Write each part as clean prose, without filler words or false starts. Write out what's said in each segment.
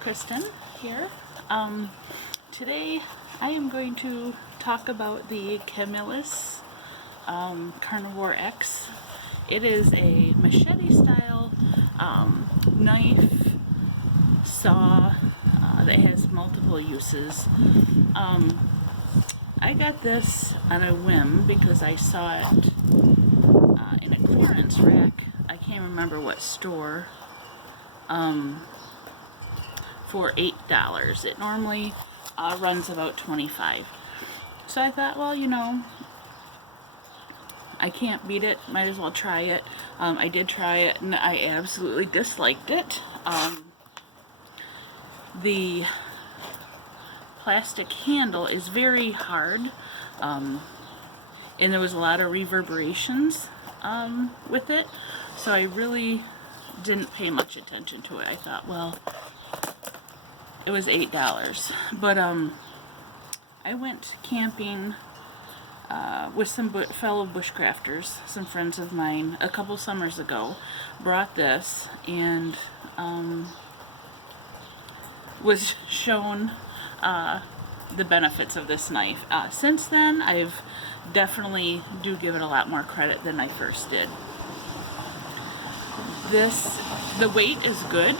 Kristen here. Today I am going to talk about the Camillus Carnivore X. It is a machete style knife saw that has multiple uses. I got this on a whim because I saw it in a clearance rack. I can't remember what store. For $8. It normally runs about $25. So I thought, well, I can't beat it. Might as well try it. I did try it, and I absolutely disliked it. The plastic handle is very hard, and there was a lot of reverberations with it, so I really didn't pay much attention to it. I thought, well, it was $8, but I went camping with some fellow bushcrafters, some friends of mine, a couple summers ago. Brought this and was shown the benefits of this knife. Since then, I've definitely do give it a lot more credit than I first did. The weight is good.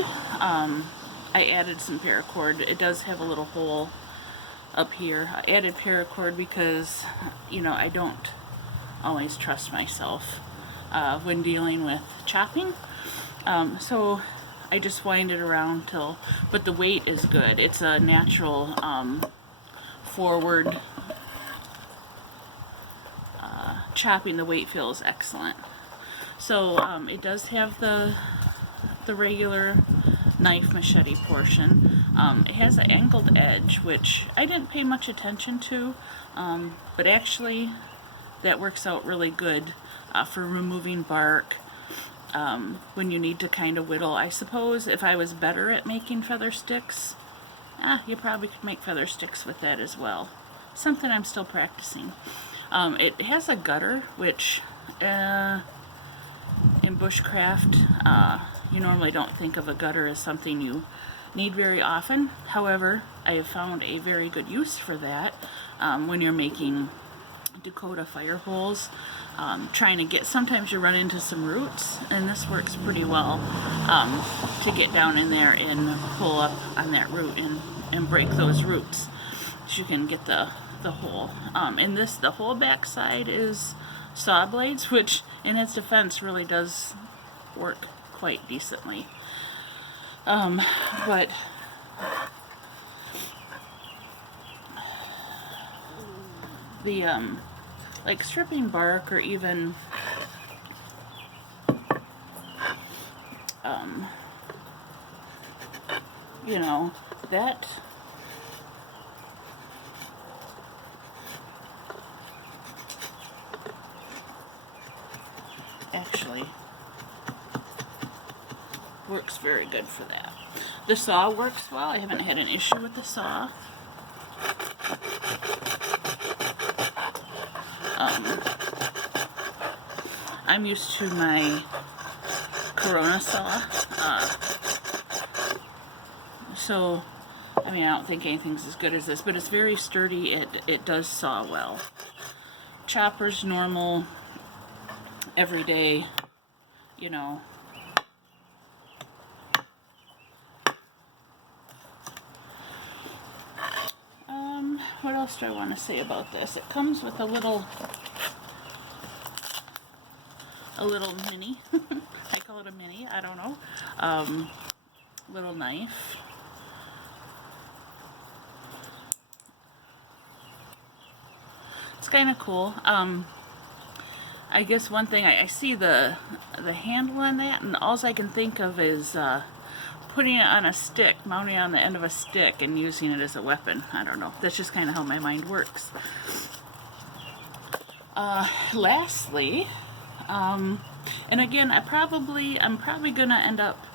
I added some paracord. It does have a little hole up here. I added paracord because, I don't always trust myself when dealing with chopping. So I just wind it around but the weight is good. It's a natural forward chopping. The weight feels excellent. So it does have the regular knife machete portion. It has an angled edge, which I didn't pay much attention to, but actually that works out really good for removing bark when you need to kind of whittle. I suppose if I was better at making feather sticks, you probably could make feather sticks with that as well. Something I'm still practicing. It has a gutter, which in bushcraft, you normally don't think of a gutter as something you need very often. However, I have found a very good use for that when you're making Dakota fire holes. Sometimes you run into some roots, and this works pretty well to get down in there and pull up on that root and break those roots so you can get the hole. And the whole back side is saw blades, which in its defense really does work quite decently. But the like stripping bark, or even that actually works very good for that. The saw works well. I haven't had an issue with the saw. I'm used to my Corona saw, so I don't think anything's as good as this, but it's very sturdy. It does saw well. Chopper's normal, everyday, what else do I want to say about this? It comes with a little mini, I call it a mini, I don't know, little knife. It's kind of cool. I guess one thing, I see the handle on that, and all I can think of is putting it on a stick, mounting it on the end of a stick, and using it as a weapon. I don't know. That's just kind of how my mind works. Lastly, and again, I'm probably gonna end up.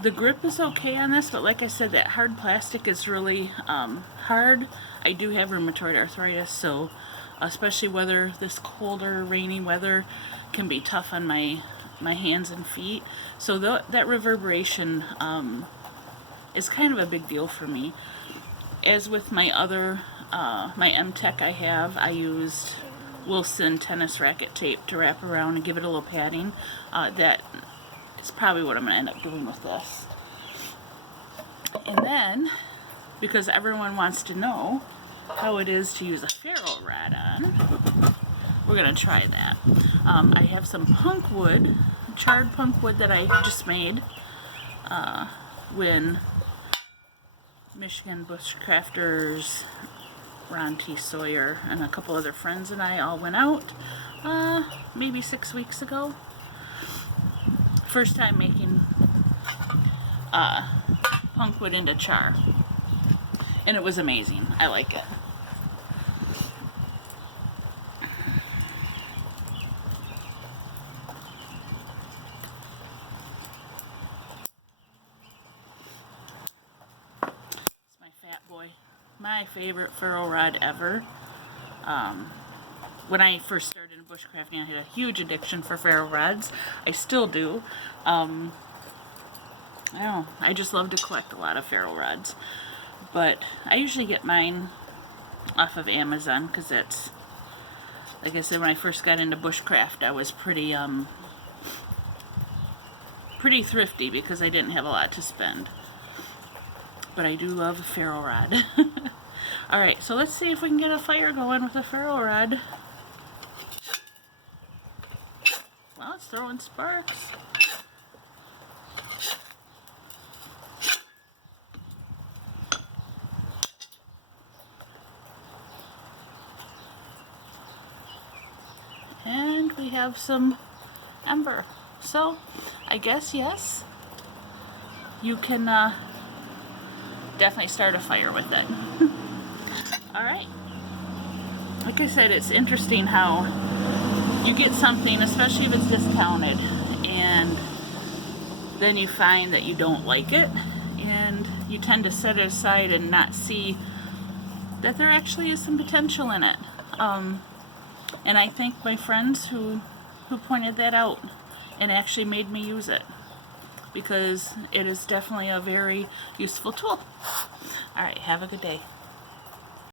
The grip is okay on this, but like I said, that hard plastic is really hard. I do have rheumatoid arthritis, so especially this colder, rainy weather can be tough on my hands and feet. So that reverberation is kind of a big deal for me. As with my other, my M-Tech I used Wilson tennis racket tape to wrap around and give it a little padding. That is probably what I'm going to end up doing with this. And then, because everyone wants to know how it is to use a ferro rod on, we're going to try that. I have some punk wood, charred punk wood that I just made when Michigan bushcrafters, Ron T. Sawyer, and a couple other friends and I all went out maybe 6 weeks ago. First time making punk wood into char, and it was amazing. I like it. It's my fat boy, my favorite ferro rod ever. When I first started in bushcrafting, I had a huge addiction for ferro rods. I still do. I don't know, I just love to collect a lot of ferro rods. But I usually get mine off of Amazon, because that's, like I said, when I first got into bushcraft, I was pretty thrifty because I didn't have a lot to spend. But I do love a ferro rod. Alright, so let's see if we can get a fire going with a ferro rod. Well, it's throwing sparks. And we have some ember. So, I guess, yes, you can definitely start a fire with it. Alright. Like I said, it's interesting how you get something, especially if it's discounted, and then you find that you don't like it, and you tend to set it aside and not see that there actually is some potential in it. And I thank my friends who pointed that out and actually made me use it, because it is definitely a very useful tool. Alright, have a good day.